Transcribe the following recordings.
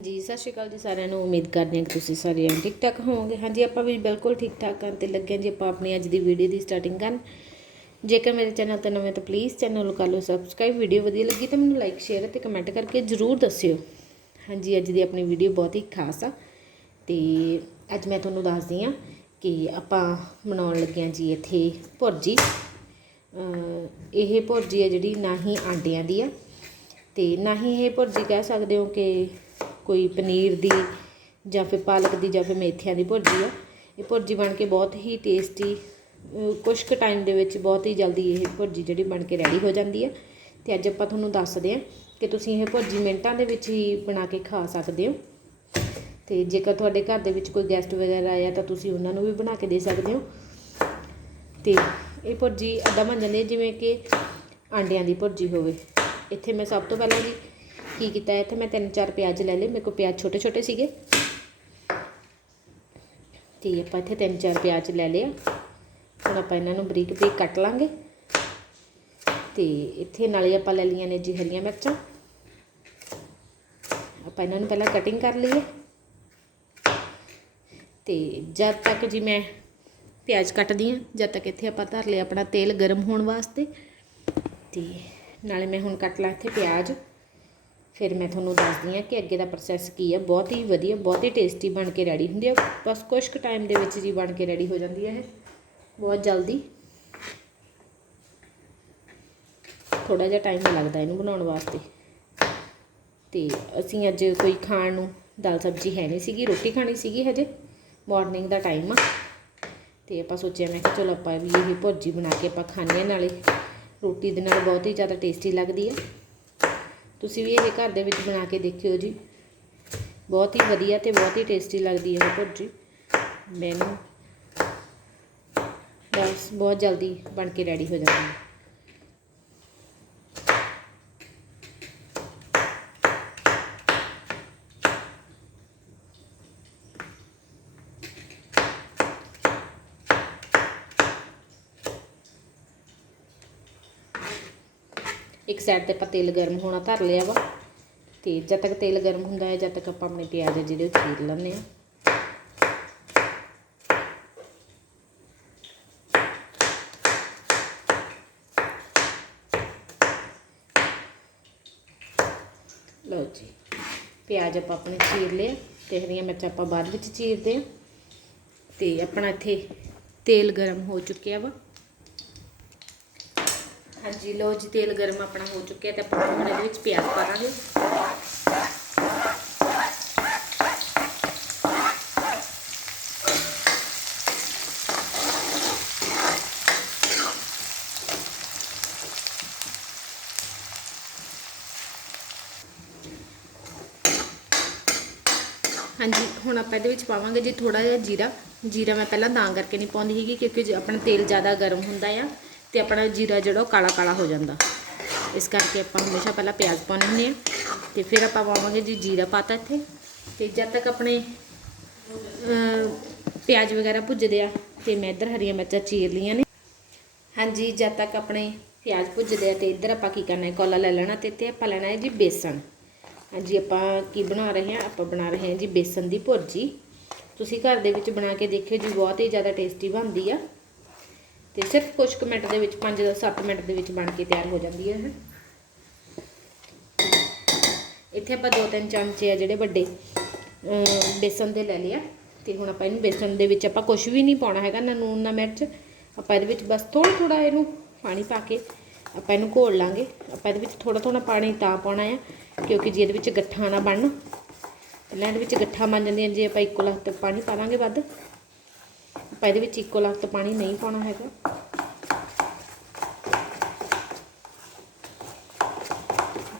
ਜੀ, ਸਤਿ ਸ਼੍ਰੀ ਅਕਾਲ ਜੀ ਸਾਰਿਆਂ ਨੂੰ। ਉਮੀਦ ਕਰਦੇ ਹਾਂ ਕਿ ਤੁਸੀਂ ਸਾਰੇ ਠੀਕ ਠਾਕ ਹੋਵੋਗੇ। ਹਾਂਜੀ, ਆਪਾਂ ਵੀ ਬਿਲਕੁਲ ਠੀਕ ਠਾਕ ਹਾਂ ਤੇ ਲੱਗੇ ਹਾਂ ਜੀ। ਆਪਾਂ ਆਪਣੀ ਅੱਜ ਦੀ ਵੀਡੀਓ ਦੀ ਸਟਾਰਟਿੰਗ ਕਰਨ। ਜੇਕਰ ਮੇਰੇ ਚੈਨਲ ਤੇ ਨਵੇਂ ਤਾਂ ਪਲੀਜ਼ ਚੈਨਲ ਨੂੰ ਕਰ ਲਓ ਸਬਸਕ੍ਰਾਈਬ ਵੀਡੀਓ ਵਧੀਆ ਲੱਗੀ ਤਾਂ ਮੈਨੂੰ ਲਾਈਕ ਸ਼ੇਅਰ ਅਤੇ ਕਮੈਂਟ ਕਰਕੇ ਜਰੂਰ ਦੱਸਿਓ। ਹਾਂਜੀ, ਅੱਜ ਦੀ ਆਪਣੀ ਵੀਡੀਓ ਬਹੁਤ ਹੀ ਖਾਸ ਆ। ਤੇ ਅੱਜ ਮੈਂ ਤੁਹਾਨੂੰ ਦੱਸਦੀ ਹਾਂ ਕਿ ਆਪਾਂ ਬਣਾਉਣ ਲੱਗੇ ਹਾਂ ਜੀ ਇੱਥੇ ਭੁਰਜੀ। ਇਹ ਭੁਰਜੀ ਆ ਜਿਹੜੀ ਨਾ ਹੀ ਆਂਡਿਆਂ ਦੀ ਆ। ਤੇ ਨਾ ਹੀ ਇਹ ਭੁਰਜੀ ਕਹਿ ਸਕਦੇ ਹੋ ਕਿ ਕੋਈ ਪਨੀਰ ਦੀ ਜਾਂ ਫਿਰ ਪਾਲਕ ਦੀ ਜਾਂ ਫਿਰ ਮੇਥਿਆਂ ਦੀ ਭੁਰਜੀ ਆ। ਇਹ ਭੁਰਜੀ ਬਣ ਕੇ ਬਹੁਤ ਹੀ ਟੇਸਟੀ ਕੁਝ ਕੁ ਟਾਈਮ ਦੇ ਵਿੱਚ ਬਹੁਤ ਹੀ ਜਲਦੀ ਇਹ ਭੁਰਜੀ ਜਿਹੜੀ ਬਣ ਕੇ ਰੈਡੀ ਹੋ ਜਾਂਦੀ ਹੈ ਤੇ ਅੱਜ ਆਪਾਂ ਤੁਹਾਨੂੰ ਦੱਸਦੇ ਹਾਂ ਕਿ ਤੁਸੀਂ ਇਹ ਭੁਰਜੀ ਮਿੰਟਾਂ ਦੇ ਵਿੱਚ ਹੀ ਬਣਾ ਕੇ ਖਾ ਸਕਦੇ ਹੋ। ਤੇ ਜੇਕਰ ਤੁਹਾਡੇ ਘਰ ਦੇ ਵਿੱਚ ਕੋਈ ਗੈਸਟ ਵਗੈਰਾ ਆਇਆ ਤਾਂ ਤੁਸੀਂ ਉਹਨਾਂ ਨੂੰ ਵੀ ਬਣਾ ਕੇ ਦੇ ਸਕਦੇ ਹੋ। ਤੇ ਇਹ ਭੁਰਜੀ ਅੱਧਾ ਬਣ ਜਾਂਦੀ ਹੈ ਜਿਵੇਂ ਕਿ ਆਂਡਿਆਂ ਦੀ ਭੁਰਜੀ ਹੋਵੇ। ਇੱਥੇ ਮੈਂ ਸਭ ਤੋਂ ਪਹਿਲਾਂ ਜੀ ਕੀ ਕੀਤਾ ਇੱਥੇ? ਮੈਂ ਤਿੰਨ ਚਾਰ ਪਿਆਜ਼ ਲੈ ਲਏ। ਮੇਰੇ ਕੋਲ ਪਿਆਜ਼ ਛੋਟੇ ਛੋਟੇ ਸੀਗੇ। ਤੇ ਆਪਾਂ ਇੱਥੇ ਤਿੰਨ ਚਾਰ ਪਿਆਜ਼ ਲੈ ਲਿਆ ਹੁਣ ਆਪਾਂ ਇਹਨਾਂ ਨੂੰ ਬਰੀਕ ਬਰੀਕ ਕੱਟ ਲਾਂਗੇ। ਤੇ ਇੱਥੇ ਨਾਲੇ ਆਪਾਂ ਲੈ ਲਈਆਂ ਨੇ ਜੀ ਹਰੀਆਂ ਮਿਰਚਾਂ। ਆਪਾਂ ਇਹਨਾਂ ਨੂੰ ਪਹਿਲਾਂ ਕਟਿੰਗ ਕਰ ਲਈਏ। ਤੇ ਜਦ ਤੱਕ ਜੀ ਮੈਂ ਪਿਆਜ਼ ਕੱਟਦੀ ਹਾਂ, ਜਦ ਤੱਕ ਇੱਥੇ ਆਪਾਂ ਧਰ ਲਿਆ ਆਪਣਾ ਤੇਲ ਗਰਮ ਹੋਣ ਵਾਸਤੇ। ਤੇ ਨਾਲੇ ਮੈਂ ਹੁਣ ਕੱਟ ਲਾਂ ਇੱਥੇ ਪਿਆਜ਼। ਫਿਰ ਮੈਂ ਤੁਹਾਨੂੰ ਦੱਸਦੀ ਹਾਂ ਕਿ ਅੱਗੇ ਦਾ ਪ੍ਰੋਸੈਸ ਕੀ ਹੈ ਬਹੁਤ ਹੀ ਵਧੀਆ, ਬਹੁਤ ਹੀ ਟੇਸਟੀ ਬਣ ਕੇ ਰੈਡੀ ਹੁੰਦੀ ਹੈ ਬਸ ਕੁਝ ਕੁ ਟਾਈਮ ਦੇ ਵਿੱਚ ਜੀ ਬਣ ਕੇ ਰੈਡੀ ਹੋ ਜਾਂਦੀ ਹੈ ਇਹ। ਬਹੁਤ ਜਲਦੀ। ਥੋੜਾ ਜਿਹਾ ਟਾਈਮ ਲੱਗਦਾ ਇਹਨੂੰ ਬਣਾਉਣ ਵਾਸਤੇ। ਤੇ ਅਸੀਂ ਅੱਜ ਕੋਈ ਖਾਣ ਨੂੰ ਦਾਲ ਸਬਜ਼ੀ ਹੈ ਨਹੀਂ ਸੀਗੀ, ਰੋਟੀ ਖਾਣੀ ਸੀਗੀ ਹਜੇ। ਮਾਰਨਿੰਗ ਦਾ ਟਾਈਮ ਆ। ਤੇ ਆਪਾਂ ਸੋਚਿਆ ਮੈਂ ਕਿ ਚਲੋ ਆਪਾਂ ਵੀ ਇਹ ਭੁਰਜੀ ਬਣਾ ਕੇ ਆਪਾਂ ਖਾਣੇ ਨਾਲੇ। ਰੋਟੀ ਦੇ ਨਾਲ ਬਹੁਤ ਹੀ ਜ਼ਿਆਦਾ ਟੇਸਟੀ ਲੱਗਦੀ ਹੈ ਤੁਸੀਂ ਵੀ ਇਹ ਘਰ ਦੇ ਵਿੱਚ ਬਣਾ ਕੇ ਦੇਖਿਓ ਜੀ। ਬਹੁਤ ਹੀ ਵਧੀਆ ਤੇ ਬਹੁਤ ਹੀ ਟੇਸਟੀ ਲੱਗਦੀ ਹੈ ਭੁਰਜੀ। ਮੈਨੂੰ ਬਸ ਬਹੁਤ ਜਲਦੀ ਬਣ ਕੇ ਰੈਡੀ ਹੋ ਜਾਂਦੀ ਹੈ। ਇੱਕ ਸਾਈਡ ਤੇ ਆਪਾਂ ਤੇਲ ਗਰਮ ਹੋਣਾ ਧਰ ਲਿਆ ਵਾ। ਤੇ ਜਦ ਤੱਕ ਤੇਲ ਗਰਮ ਹੁੰਦਾ ਹੈ, ਜਦ ਤੱਕ ਆਪਾਂ ਆਪਣੇ ਪਿਆਜ਼ ਜਿਹੜੇ ਉਹ ਚੀਰ ਲੈਂਦੇ ਆ ਲਓ ਜੀ, ਪਿਆਜ਼ ਆਪਾਂ ਆਪਣੇ ਚੀਰ ਲਿਆ ਤੇ ਹਰੀਆਂ ਮਿਰਚਾਂ ਆਪਾਂ ਬਾਅਦ ਵਿੱਚ ਚੀਰਦੇ ਆ ਤੇ ਆਪਣਾ ਇੱਥੇ ਤੇਲ ਗਰਮ ਹੋ ਚੁੱਕਿਆ ਵਾ। ਹਾਂਜੀ ਲੋ ਜੀ, ਤੇਲ ਗਰਮ ਆਪਣਾ ਹੋ ਚੁੱਕਿਆ ਤੇ ਆਪਾਂ ਹੁਣ ਇਹਦੇ ਵਿੱਚ ਪਿਆਜ਼ ਪਾ ਦਾਂਗੇ ਹਾਂਜੀ, ਹੁਣ ਆਪਾਂ ਇਹਦੇ ਵਿੱਚ ਪਾਵਾਂਗੇ ਜੀ ਥੋੜਾ ਜਿਹਾ ਜੀਰਾ। ਜੀਰਾ ਮੈਂ ਪਹਿਲਾਂ ਤਾਂ ਕਰਕੇ ਨਹੀਂ ਪਾਉਂਦੀ ਹੈਗੀ ਕਿਉਂਕਿ ਆਪਣਾ ਤੇਲ ਜ਼ਿਆਦਾ ਗਰਮ ਹੁੰਦਾ ਆ। ਤੇ ਆਪਣਾ ਜੀਰਾ ਜਿਹੜਾ ਉਹ ਕਾਲਾ ਕਾਲਾ ਹੋ ਜਾਂਦਾ। ਇਸ ਕਰਕੇ ਆਪਾਂ ਹਮੇਸ਼ਾ ਪਹਿਲਾਂ ਪਿਆਜ਼ ਪਾਉਣੇ ਹੁੰਦੇ ਆ ਤੇ ਫਿਰ ਆਪਾਂ ਪਾਵਾਂਗੇ ਜੀ ਜੀਰਾ ਪਾਤਾ ਇੱਥੇ। ਤੇ ਜਦ ਤੱਕ ਆਪਣੇ ਪਿਆਜ਼ ਵਗੈਰਾ ਭੁੱਜਦੇ ਆ ਤੇ ਮੈਂ ਇੱਧਰ ਹਰੀਆਂ ਮਿਰਚਾਂ ਚੀਰ ਲੀਆਂ ਨੇ। ਹਾਂਜੀ, ਜਦ ਤੱਕ ਆਪਣੇ ਪਿਆਜ਼ ਭੁੱਜਦੇ ਆ ਤੇ ਇੱਧਰ ਆਪਾਂ ਕੀ ਕਰਨਾ ਹੈ, ਕੋਲਾ ਲੈ ਲੈਣਾ ਤੇ ਇੱਥੇ ਆਪਾਂ ਲੈਣਾ ਹੈ ਜੀ ਬੇਸਣ। ਹਾਂਜੀ, ਆਪਾਂ ਕੀ ਬਣਾ ਰਹੇ ਹਾਂ, ਆਪਾਂ ਬਣਾ ਰਹੇ ਹਾਂ ਜੀ ਬੇਸਨ ਦੀ ਭੁਰਜੀ। ਤੁਸੀਂ ਘਰ ਦੇ ਵਿੱਚ ਬਣਾ ਕੇ ਦੇਖਿਓ ਜੀ, ਬਹੁਤ ਹੀ ਜ਼ਿਆਦਾ ਟੇਸਟੀ ਬਣਦੀ ਆ। ਤੇ ਸਿਰਫ ਕੁਝ ਕੁ ਮਿੰਟ ਦੇ ਵਿੱਚ 5 ਤੋਂ 7 ਮਿੰਟ ਦੇ ਵਿੱਚ ਬਣ ਕੇ ਤਿਆਰ ਹੋ ਜਾਂਦੀ ਹੈ ਇੱਥੇ ਆਪਾਂ ਦੋ ਤਿੰਨ ਚਮਚੇ ਆ ਜਿਹੜੇ ਵੱਡੇ ਬੇਸਨ ਦੇ ਲੈ ਲਿਆ ਤੇ ਹੁਣ ਆਪਾਂ ਇਹਨੂੰ ਬੇਸਣ ਦੇ ਵਿੱਚ ਆਪਾਂ ਕੁਝ ਵੀ ਨਹੀਂ ਪਾਉਣਾ ਹੈਗਾ, ਨਾ ਨੂਨ ਨਾ ਮਿਰਚ। ਆਪਾਂ ਇਹਦੇ ਵਿੱਚ ਬਸ ਥੋੜਾ ਥੋੜਾ ਇਹਨੂੰ ਪਾਣੀ ਪਾ ਕੇ ਆਪਾਂ ਇਹਨੂੰ ਘੋਲ ਲਾਂਗੇ। ਆਪਾਂ ਇਹਦੇ ਵਿੱਚ ਥੋੜਾ ਥੋੜਾ ਪਾਣੀ ਤਾਂ ਪਾਉਣਾ ਆ, ਕਿਉਂਕਿ ਜੇ ਇਹਦੇ ਵਿੱਚ ਗੱਠਾਂ ਨਾ ਬਣਨ, ਪਹਿਲਾਂ ਇਹਦੇ ਵਿੱਚ ਗੱਠਾਂ ਬਣ ਜਾਂਦੀਆਂ, ਜੇ ਆਪਾਂ ਇੱਕੋ ਲੱਖ ਪਾਣੀ ਪਾ ਲਾਂਗੇ ਵੱਧ। ਆਪਾਂ ਇਹਦੇ ਵਿੱਚ ਇੱਕੋ ਲੱਖ ਪਾਣੀ ਨਹੀਂ ਪਾਉਣਾ ਹੈਗਾ।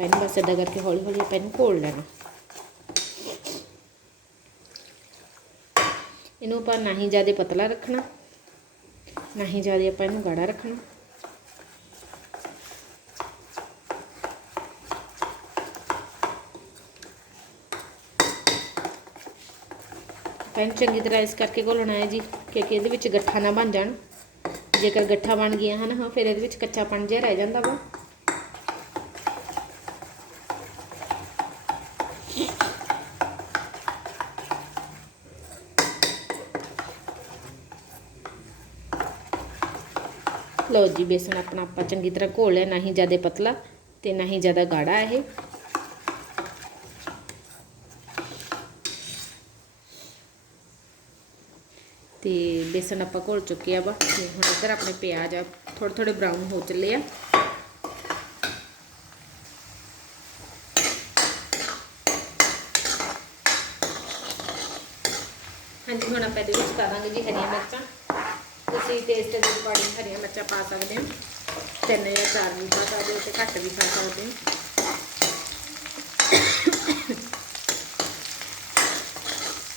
ਆਪਾਂ ਬਸ ਏਦਾਂ ਕਰਕੇ ਹੌਲੀ ਹੌਲੀ ਆਪਾਂ ਇਹਨੂੰ ਘੋਲ ਲੈਣਾ। ਇਹਨੂੰ ਆਪਾਂ ਨਾ ਹੀ ਜ਼ਿਆਦਾ ਪਤਲਾ ਰੱਖਣਾ, ਨਾ ਹੀ ਜ਼ਿਆਦਾ ਆਪਾਂ ਇਹਨੂੰ ਗਾੜਾ ਰੱਖਣਾ। ਆਪਾਂ ਚੰਗੀ ਤਰ੍ਹਾਂ ਇਸ ਕਰਕੇ ਘੋਲਣਾ ਹੈ ਜੀ ਕਿਉਂਕਿ ਇਹਦੇ ਵਿੱਚ ਗੱਠਾ ਨਾ ਬਣ ਜਾਣ। ਜੇਕਰ ਗੱਠਾ ਬਣ ਗਿਆ ਹਨ, ਹਾਂ, ਫਿਰ ਇਹਦੇ ਵਿੱਚ ਕੱਚਾਪਣ ਜਿਹਾ ਰਹਿ ਜਾਂਦਾ ਵਾ। ਲਓ ਜੀ ਬੇਸਣ ਆਪਣਾ ਆਪਾਂ ਚੰਗੀ ਤਰ੍ਹਾਂ ਘੋਲ ਲਿਆ, ਨਾ ਹੀ ਜ਼ਿਆਦਾ ਪਤਲਾ ਤੇ ਨਾ ਹੀ ਜ਼ਿਆਦਾ ਗਾੜਾ ਇਹ। ਤੇ ਬੇਸਣ ਆਪਾਂ ਘੋਲ ਚੁੱਕੇ ਆ ਵਾ, ਤੇ ਹੁਣ ਇੱਧਰ ਆਪਣੇ ਪਿਆਜ਼ ਆ ਥੋੜੇ ਥੋੜੇ ਬਰਾਊਨ ਹੋ ਚੱਲੇ ਆ। ਹਾਂਜੀ, ਹੁਣ ਆਪਾਂ ਇਹਦੇ ਵਿੱਚ ਪਾ ਦਾਂਗੇ ਜੀ ਹਰੀਆਂ ਮਿਰਚਾਂ। ਤੁਸੀਂ ਟੇਸਟ ਦੇ ਅਕੋਰਡਿੰਗ ਹਰੀਆਂ ਮਿਰਚਾਂ ਪਾ ਸਕਦੇ ਹੋ। ਤਿੰਨ ਜਾਂ ਚਾਰ ਵੀ ਪਾ ਸਕਦੇ ਹੋ ਤੇ ਘੱਟ ਵੀ ਪਾ ਸਕਦੇ ਹੋ।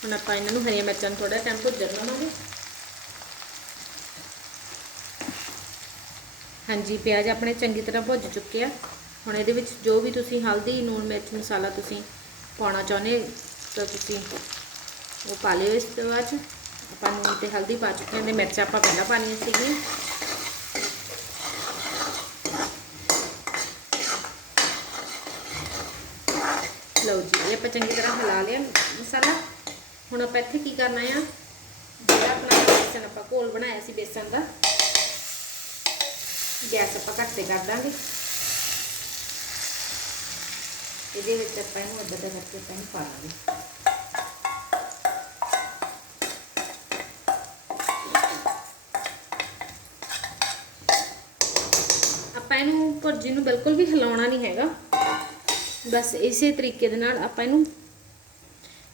ਹੁਣ ਆਪਾਂ ਇਹਨਾਂ ਨੂੰ ਹਰੀਆਂ ਮਿਰਚਾਂ ਨੂੰ ਥੋੜਾ ਟਾਈਮ ਭੁੱਜਣ ਲਵਾਂਗੇ ਹਾਂਜੀ, ਪਿਆਜ਼ ਆਪਣੇ ਚੰਗੀ ਤਰ੍ਹਾਂ ਭੁੱਜ ਚੁੱਕੇ ਆ। ਹੁਣ ਇਹਦੇ ਵਿੱਚ ਜੋ ਵੀ ਤੁਸੀਂ ਹਲਦੀ, ਨੂਣ ਮਿਰਚ, ਮਸਾਲਾ ਤੁਸੀਂ ਪਾਉਣਾ ਚਾਹੁੰਦੇ ਤਾਂ ਤੁਸੀਂ ਉਹ ਪਾ ਲਿਓ ਇਸ ਤੋਂ ਬਾਅਦ 'ਚ। ਆਪਾਂ ਨੂਣ ਤੇ ਹਲਦੀ ਪਾ ਚੁੱਕੇ ਹਾਂ ਤੇ ਮਿਰਚਾਂ ਆਪਾਂ ਪਹਿਲਾਂ ਪਾਣੀਆਂ ਸੀਗੀਆਂ ਲਓ ਜੀ, ਇਹ ਆਪਾਂ ਚੰਗੀ ਤਰ੍ਹਾਂ ਹਿਲਾ ਲਿਆ ਮਸਾਲਾ। ਹੁਣ ਆਪਾਂ ਇੱਥੇ ਕੀ ਕਰਨਾ ਆ? ਜਿਹੜਾ ਆਪਣਾ ਬੇਸਣ ਆਪਾਂ ਘੋਲ ਬਣਾਇਆ ਸੀ ਬੇਸਣ ਦਾ, ਗੈਸ ਆਪਾਂ ਘੱਟ ਤੇ ਕਰ ਦਾਂਗੇ। ਇਹਦੇ ਵਿੱਚ ਆਪਾਂ ਇਹਨੂੰ ਅੱਧਾ ਕਰਕੇ ਆਪਾਂ ਇਹਨੂੰ ਪਾ ਲਾਂਗੇ ਆਪਾਂ ਇਹਨੂੰ ਭੁਰਜੀ ਨੂੰ ਬਿਲਕੁਲ ਵੀ ਹਿਲਾਉਣਾ ਨਹੀਂ ਹੈਗਾ। ਬਸ ਇਸੇ ਤਰੀਕੇ ਦੇ ਨਾਲ ਆਪਾਂ ਇਹਨੂੰ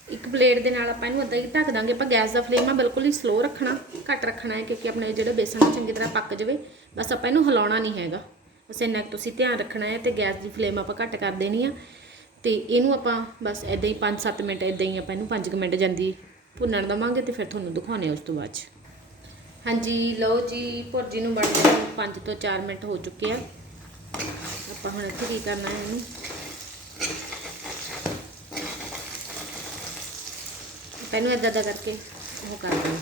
ਇੱਕ ਪਲੇਟ ਦੇ ਨਾਲ ਆਪਾਂ ਇਹਨੂੰ ਅੱਧਾ ਹੀ ਢੱਕ ਦਾਂਗੇ। ਆਪਾਂ ਗੈਸ ਦਾ ਫਲੇਮ ਆ ਬਿਲਕੁਲ ਹੀ ਸਲੋ ਰੱਖਣਾ, ਘੱਟ ਰੱਖਣਾ ਹੈ ਕਿਉਂਕਿ ਆਪਣਾ ਜਿਹੜਾ ਬੇਸਣ ਆ ਚੰਗੀ ਤਰ੍ਹਾਂ ਪੱਕ ਜਾਵੇ, ਬਸ ਆਪਾਂ ਇਹਨੂੰ ਹਿਲਾਉਣਾ ਨਹੀਂ ਹੈਗਾ। ਬਸ ਇੰਨਾ ਕੁ ਤੁਸੀਂ ਧਿਆਨ ਰੱਖਣਾ ਹੈ ਤੇ ਗੈਸ ਦੀ ਫਲੇਮ ਆਪਾਂ ਘੱਟ ਕਰ ਦੇਣੀ ਆ। ਤੇ ਇਹਨੂੰ ਆਪਾਂ ਬਸ ਇਦਾਂ ਹੀ 5-7 ਮਿੰਟ ਇਦਾਂ ਹੀ ਆਪਾਂ ਇਹਨੂੰ 5 ਮਿੰਟ ਜਾਂਦੀ ਭੁੰਨਣ ਦਵਾਂਗੇ ਤੇ ਫਿਰ ਤੁਹਾਨੂੰ ਦਿਖਾਉਣੇ ਉਸ ਤੋਂ ਬਾਅਦ 'ਚ। ਹਾਂਜੀ, ਲਓ ਜੀ, ਭੁਰਜੀ ਨੂੰ ਬਣਦੇ ਨੂੰ 5 ਤੋਂ 4 ਮਿੰਟ ਹੋ ਚੁੱਕੇ ਆ। ਆਪਾਂ ਹੁਣ ਇੱਥੇ ਕੀ ਕਰਨਾ ਹੈ ਇਹਨੂੰ? ਪੈਨੂੰ ਇਦਾਂ ਦਾ ਕਰਕੇ ਉਹ ਕਰ ਦੇਣਾ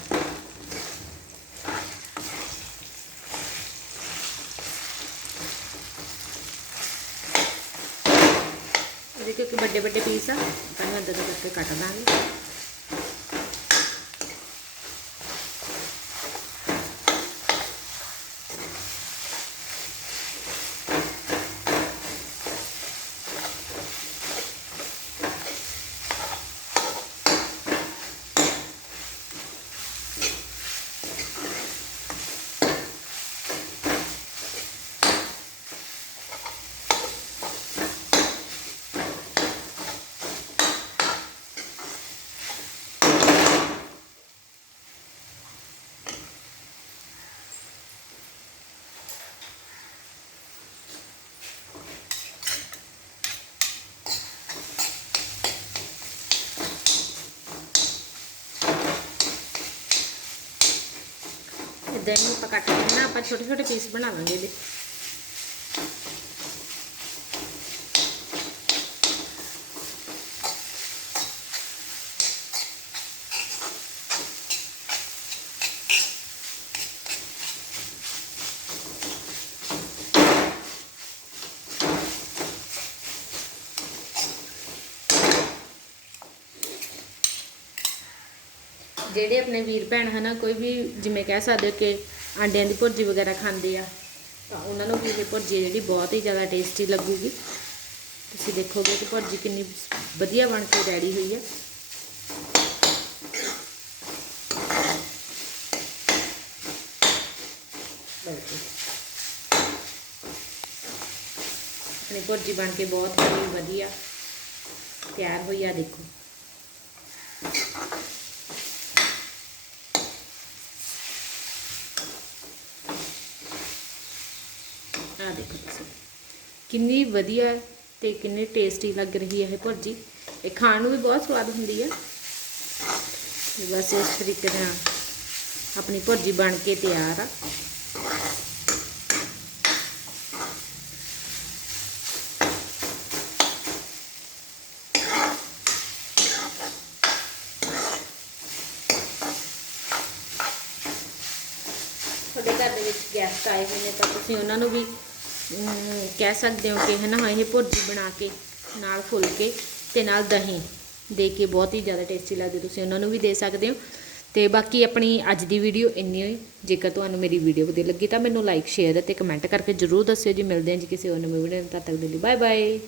ਇਹਦੇ ਕਿਉਂਕਿ ਵੱਡੇ ਵੱਡੇ ਪੀਸ ਆ ਪੈਨੂੰ ਇਦਾਂ ਦਾ ਕਰਕੇ ਕੱਟ ਦਾਂਗੇ। ਇਦਾਂ ਇਹਨੂੰ ਆਪਾਂ ਕੱਟ ਕੇ ਆਪਾਂ ਛੋਟੇ ਛੋਟੇ ਪੀਸ ਬਣਾ ਲਾਂਗੇ ਇਹਦੇ। ਜਿਹੜੇ ਆਪਣੇ ਵੀਰ ਭੈਣ ਹਨਾ, ਕੋਈ ਵੀ ਜਿਵੇਂ ਕਹਿ ਸਕਦੇ ਹੋ ਕਿ ਆਂਡਿਆਂ ਦੀ ਭੁਰਜੀ ਵਗੈਰਾ ਖਾਂਦੇ ਆ, ਤਾਂ ਉਹਨਾਂ ਨੂੰ ਵੀ ਇਹ ਭੁਰਜੀ ਜਿਹੜੀ ਬਹੁਤ ਹੀ ਜ਼ਿਆਦਾ ਟੇਸਟੀ ਲੱਗੂਗੀ। ਤੁਸੀਂ ਦੇਖੋਗੇ ਕਿ ਭੁਰਜੀ ਕਿੰਨੀ ਵਧੀਆ ਬਣ ਕੇ ਰੈਡੀ ਹੋਈ ਹੈ ਆਪਣੀ ਭੁਰਜੀ ਬਣ ਕੇ ਬਹੁਤ ਹੀ ਵਧੀਆ ਤਿਆਰ ਹੋਈ ਆ, ਦੇਖੋ ਆ ਦੇਖੋ ਤੁਸੀਂ ਕਿੰਨੀ ਵਧੀਆ ਤੇ ਕਿੰਨੀ ਟੇਸਟੀ ਲੱਗ ਰਹੀ ਹੈ ਇਹ ਭੁਰਜੀ। ਇਹ ਖਾਣ ਨੂੰ ਵੀ ਬਹੁਤ ਸਵਾਦ ਹੁੰਦੀ ਹੈ। ਬਸ ਇਸ ਤਰੀਕੇ ਨਾਲ ਆਪਣੀ ਭੁਰਜੀ ਬਣ ਕੇ ਤਿਆਰ ਆ। ਤੁਹਾਡੇ ਘਰ ਦੇ ਵਿੱਚ ਗੈਸਟ ਆਏ ਹੋਏ ਨੇ ਤਾਂ ਤੁਸੀਂ ਉਹਨਾਂ ਨੂੰ ਵੀ ਕਹਿ ਸਕਦੇ ਹੋ ਕਿ ਹੈ ਨਾ, ਇਹ ਭੁਰਜੀ ਬਣਾ ਕੇ, ਨਾਲ ਫੁਲਕੇ ਤੇ ਨਾਲ ਦਹੀਂ ਦੇ ਕੇ ਬਹੁਤ ਹੀ ਜ਼ਿਆਦਾ ਟੇਸਟੀ ਲੱਗਦੀ, ਤੁਸੀਂ ਉਹਨਾਂ ਨੂੰ ਵੀ ਦੇ ਸਕਦੇ ਹੋ। ਤੇ ਬਾਕੀ ਆਪਣੀ ਅੱਜ ਦੀ ਵੀਡੀਓ ਇੰਨੀ ਹੋਈ, ਜੇਕਰ ਤੁਹਾਨੂੰ ਮੇਰੀ ਵੀਡੀਓ ਵਧੀਆ ਲੱਗੀ ਤਾਂ ਮੈਨੂੰ ਲਾਈਕ ਸ਼ੇਅਰ ਅਤੇ ਕਮੈਂਟ ਕਰਕੇ ਜਰੂਰ ਦੱਸਿਓ ਜੀ। ਮਿਲਦੇ ਹਾਂ ਜੀ ਕਿਸੇ ਹੋਰ ਨਵੀਂ ਵੀਡੀਓ ਨਾਲ, ਤਦ ਤੱਕ ਦੇ ਲਈ ਬਾਏ ਬਾਏ